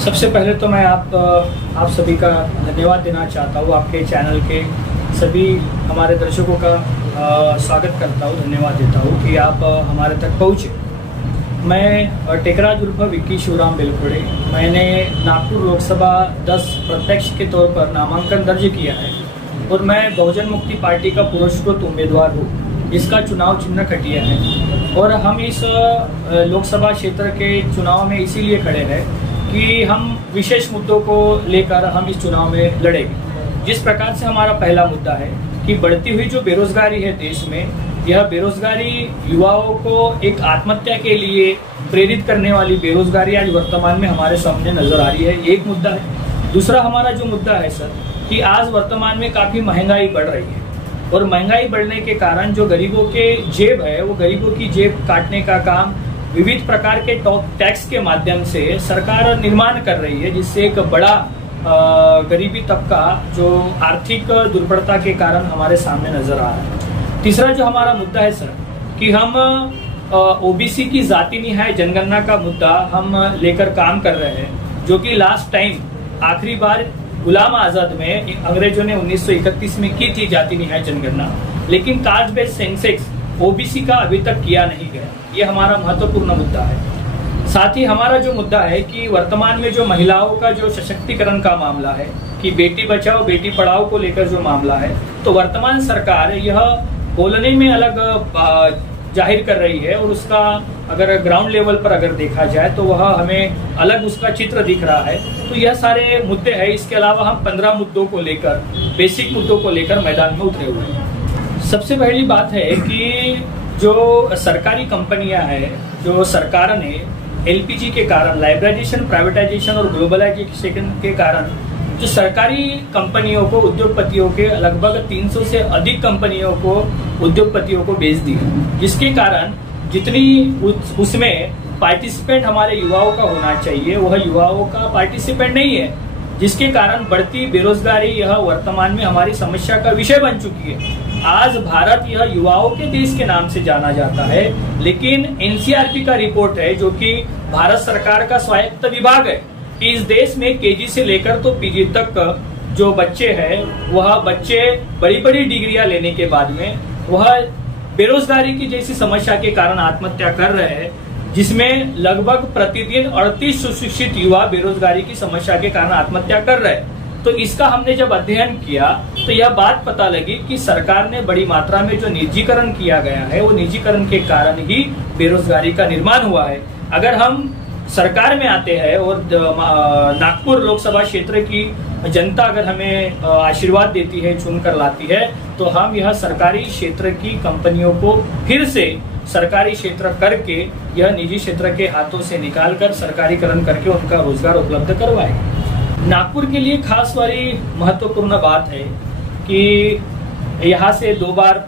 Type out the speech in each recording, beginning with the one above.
सबसे पहले तो मैं आप सभी का धन्यवाद देना चाहता हूँ। आपके चैनल के सभी हमारे दर्शकों का स्वागत करता हूँ, धन्यवाद देता हूँ कि आप हमारे तक पहुँचे। मैं टेकराज उर्फ विक्की शिवराम बेलखोड़े, मैंने नागपुर लोकसभा 10 प्रत्यक्ष के तौर पर नामांकन दर्ज किया है और मैं बहुजन मुक्ति पार्टी का पुरस्कृत उम्मीदवार हूँ। इसका चुनाव चिन्ह खटिया है और हम इस लोकसभा क्षेत्र के चुनाव में इसीलिए खड़े हैं कि हम विशेष मुद्दों को लेकर हम इस चुनाव में लड़ेंगे। जिस प्रकार से हमारा पहला मुद्दा है कि बढ़ती हुई जो बेरोजगारी है देश में, यह बेरोजगारी युवाओं को एक आत्महत्या के लिए प्रेरित करने वाली बेरोजगारी आज वर्तमान में हमारे सामने नजर आ रही है, एक मुद्दा है। दूसरा हमारा जो मुद्दा है सर, कि आज वर्तमान में काफी महंगाई बढ़ रही है और महंगाई बढ़ने के कारण जो गरीबों के जेब है, वो गरीबों की जेब काटने का काम विविध प्रकार के टैक्स के माध्यम से सरकार निर्माण कर रही है, जिससे एक बड़ा गरीबी तबका जो आर्थिक दुर्बलता के कारण हमारे सामने नजर आ रहा है। तीसरा जो हमारा मुद्दा है सर, कि हम ओबीसी की जाति निहाय जनगणना का मुद्दा हम लेकर काम कर रहे हैं, जो कि लास्ट टाइम आखिरी बार गुलाम आजाद में अंग्रेजों ने 1931 में की थी जाति निहाय जनगणना, लेकिन कास्ट बेस्ड सेंसेक्स ओबीसी का अभी तक किया नहीं गया। ये हमारा महत्वपूर्ण मुद्दा है। साथ ही हमारा जो मुद्दा है कि वर्तमान में जो महिलाओं का जो सशक्तिकरण का मामला है, कि बेटी बचाओ बेटी पढ़ाओ को लेकर जो मामला है, तो वर्तमान सरकार यह बोलने में अलग जाहिर कर रही है और उसका अगर ग्राउंड लेवल पर अगर देखा जाए तो वह हमें अलग उसका चित्र दिख रहा है। तो यह सारे मुद्दे हैं। इसके अलावा हम 15 मुद्दों को लेकर, बेसिक मुद्दों को लेकर मैदान में उतरे हुए हैं। सबसे पहली बात है कि जो सरकारी कंपनियां हैं, जो सरकार ने एलपीजी के कारण, लाइब्रेराइजेशन, प्राइवेटाइजेशन और ग्लोबलाइजेशन के कारण जो सरकारी कंपनियों को, उद्योगपतियों के लगभग 300 से अधिक कंपनियों को, उद्योगपतियों को बेच दी, जिसके कारण जितनी उसमें पार्टिसिपेंट हमारे युवाओं का होना चाहिए वह युवाओं का पार्टिसिपेंट नहीं है, जिसके कारण बढ़ती बेरोजगारी यह वर्तमान में हमारी समस्या का विषय बन चुकी है। आज भारत यह युवाओं के देश के नाम से जाना जाता है, लेकिन एनसीआरबी का रिपोर्ट है, जो कि भारत सरकार का स्वायत्त विभाग है, कि इस देश में केजी से लेकर तो पीजी तक जो बच्चे हैं, वह बच्चे बड़ी बड़ी डिग्रियां लेने के बाद में वह बेरोजगारी की जैसी समस्या के कारण आत्महत्या कर रहे हैं, जिसमें लगभग प्रतिदिन 38 सुशिक्षित युवा बेरोजगारी की समस्या के कारण आत्महत्या कर रहे हैं। तो इसका हमने जब अध्ययन किया तो यह बात पता लगी कि सरकार ने बड़ी मात्रा में जो निजीकरण किया गया है, वो निजीकरण के कारण ही बेरोजगारी का निर्माण हुआ है। अगर हम सरकार में आते हैं और नागपुर लोकसभा क्षेत्र की जनता अगर हमें आशीर्वाद देती है, चुनकर लाती है, तो हम यह सरकारी क्षेत्र की कंपनियों को फिर से सरकारी क्षेत्र करके यह निजी क्षेत्र के हाथों से निकालकर सरकारीकरण करके उनका रोजगार उपलब्ध करवाएंगे। नागपुर के लिए खास वाली महत्वपूर्ण बात है कि यहाँ से 2 बार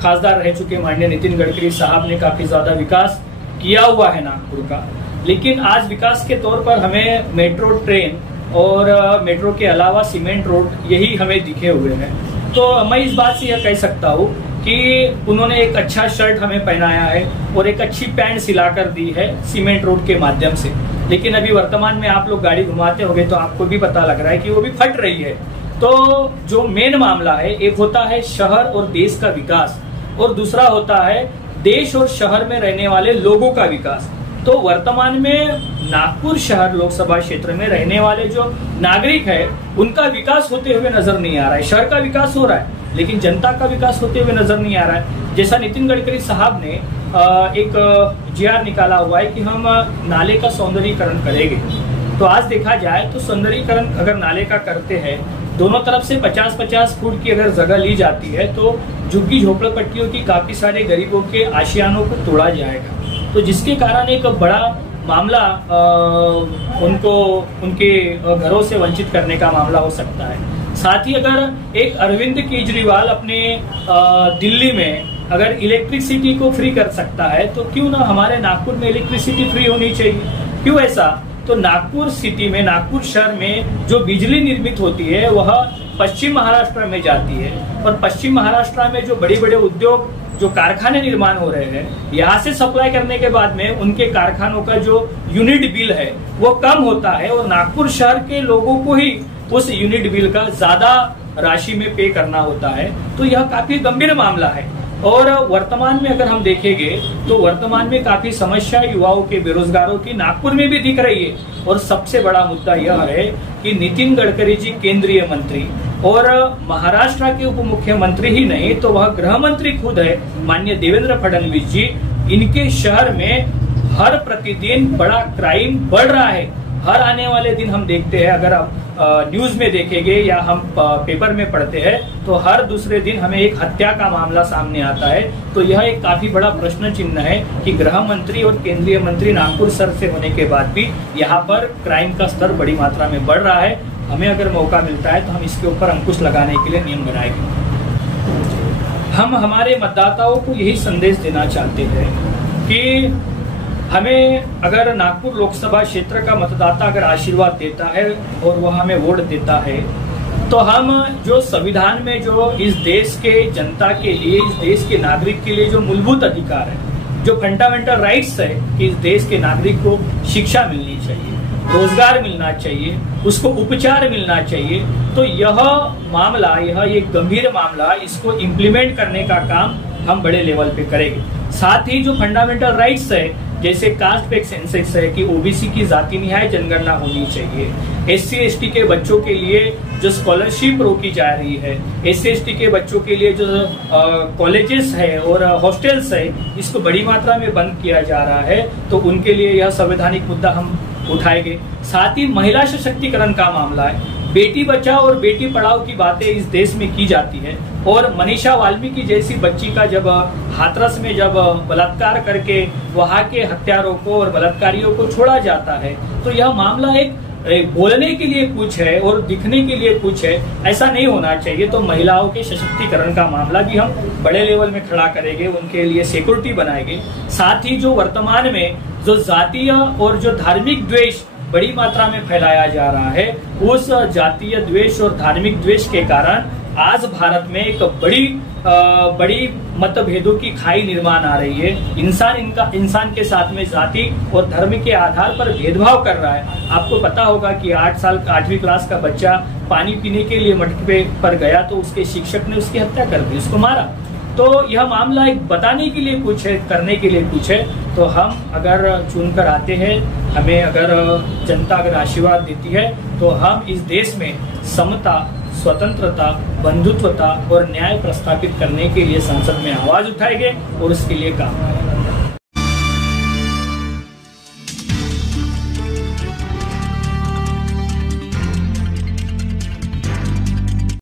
खासदार रह चुके माननीय नितिन गडकरी साहब ने काफी ज्यादा विकास किया हुआ है नागपुर का, लेकिन आज विकास के तौर पर हमें मेट्रो ट्रेन और मेट्रो के अलावा सीमेंट रोड यही हमें दिखे हुए हैं। तो मैं इस बात से यह कह सकता हूँ कि उन्होंने एक अच्छा शर्ट हमें पहनाया है और एक अच्छी पैंट सिलाकर दी है सीमेंट रोड के माध्यम से, लेकिन अभी वर्तमान में आप लोग गाड़ी घुमाते होंगे तो आपको भी पता लग रहा है कि वो भी फट रही है। तो जो मेन मामला है, एक होता है शहर और देश का विकास और दूसरा होता है देश और शहर में रहने वाले लोगों का विकास। तो वर्तमान में नागपुर शहर लोकसभा क्षेत्र में रहने वाले जो नागरिक है, उनका विकास होते हुए नजर नहीं आ रहा है। शहर का विकास हो रहा है, लेकिन जनता का विकास होते हुए नजर नहीं आ रहा है। जैसा नितिन गडकरी साहब ने एक जीआर निकाला हुआ है कि हम नाले का सौंदर्यीकरण करेंगे, तो आज देखा जाए तो सौंदर्यीकरण अगर नाले का करते हैं, दोनों तरफ से 50-50 फुट की अगर जगह ली जाती है, तो झुग्गी झोपड़पट्टियों की काफी सारे गरीबों के आशियानों को तोड़ा जाएगा, तो जिसके कारण एक बड़ा मामला उनको उनके घरों से वंचित करने का मामला हो सकता है। साथ ही अगर एक अरविंद केजरीवाल अपने दिल्ली में अगर इलेक्ट्रिसिटी को फ्री कर सकता है, तो क्यों ना हमारे नागपुर में इलेक्ट्रिसिटी फ्री होनी चाहिए। क्यों ऐसा? तो नागपुर सिटी में, नागपुर शहर में जो बिजली निर्मित होती है वह पश्चिम महाराष्ट्र में जाती है और पश्चिम महाराष्ट्र में जो बड़े बड़े उद्योग जो कारखाने निर्माण हो रहे हैं, यहाँ से सप्लाई करने के बाद में उनके कारखानों का जो यूनिट बिल है वो कम होता है और नागपुर शहर के लोगों को ही उस यूनिट बिल का ज्यादा राशि में पे करना होता है। तो यह काफी गंभीर मामला है। और वर्तमान में अगर हम देखेंगे तो वर्तमान में काफी समस्या युवाओं के, बेरोजगारों की नागपुर में भी दिख रही है। और सबसे बड़ा मुद्दा यह है कि नितिन गडकरी जी केंद्रीय मंत्री और महाराष्ट्र के उप मुख्यमंत्री ही नहीं तो वह गृह मंत्री खुद है माननीय देवेंद्र फडणवीस जी, इनके शहर में हर प्रतिदिन बड़ा क्राइम बढ़ रहा है। हर आने वाले दिन हम देखते हैं, अगर आप न्यूज में देखेंगे या हम पेपर में पढ़ते हैं तो हर दूसरे दिन हमें एक हत्या का मामला सामने आता है। तो यह एक काफी बड़ा प्रश्न चिन्ह है कि गृह मंत्री और केंद्रीय मंत्री नागपुर शहर से होने के बाद भी यहाँ पर क्राइम का स्तर बड़ी मात्रा में बढ़ रहा है। हमें अगर मौका मिलता है तो हम इसके ऊपर अंकुश लगाने के लिए नियम बनाएंगे। हम हमारे मतदाताओं को यही संदेश देना चाहते हैं कि हमें अगर नागपुर लोकसभा क्षेत्र का मतदाता अगर आशीर्वाद देता है और वह हमें वोट देता है तो हम जो संविधान में जो इस देश के जनता के लिए, इस देश के नागरिक के लिए जो मूलभूत अधिकार है, जो फंडामेंटल राइट्स है कि इस देश के नागरिक को शिक्षा मिलनी चाहिए, रोजगार मिलना चाहिए, उसको उपचार मिलना चाहिए, तो यह मामला, यह एक गंभीर मामला, इसको इम्प्लीमेंट करने का काम हम बड़े लेवल पे करेंगे। साथ ही जो फंडामेंटल राइट्स है जैसे कास्ट पे सेंसस है कि ओबीसी की जाति न्याय जनगणना होनी चाहिए, एससी एसटी के बच्चों के लिए जो स्कॉलरशिप रोकी जा रही है, एससी एसटी के बच्चों के लिए जो कॉलेजेस है और हॉस्टल्स है इसको बड़ी मात्रा में बंद किया जा रहा है, तो उनके लिए यह संवैधानिक मुद्दा हम उठाएंगे। साथ ही महिला सशक्तिकरण का मामला है, बेटी बचाओ और बेटी पढ़ाओ की बातें इस देश में की जाती है और मनीषा वाल्मीकि जैसी बच्ची का जब हाथरस में जब बलात्कार करके वहां के हत्यारों को और बलात्कारियों को छोड़ा जाता है, तो यह मामला एक बोलने के लिए कुछ है और दिखने के लिए कुछ है, ऐसा नहीं होना चाहिए। तो महिलाओं के सशक्तिकरण का मामला भी हम बड़े लेवल में खड़ा करेंगे, उनके लिए सिक्योरिटी बनाएंगे। साथ ही जो वर्तमान में जो जातीय और जो धार्मिक द्वेष बड़ी मात्रा में फैलाया जा रहा है, उस जातीय द्वेष और धार्मिक द्वेष के कारण आज भारत में एक बड़ी मतभेदों की खाई निर्माण आ रही है। इंसान के साथ में जाति और धर्म के आधार पर भेदभाव कर रहा है। आपको पता होगा कि 8वीं क्लास का बच्चा पानी पीने के लिए मटके पर गया तो उसके शिक्षक ने उसकी हत्या कर दी, उसको मारा। तो यह मामला एक बताने के लिए कुछ है, करने के लिए कुछ है। तो हम अगर चुनकर आते हैं, हमें अगर जनता अगर आशीर्वाद देती है तो हम इस देश में समता, स्वतंत्रता, बंधुत्वता और न्याय प्रस्थापित करने के लिए संसद में आवाज उठाएंगे और उसके लिए काम करेंगे।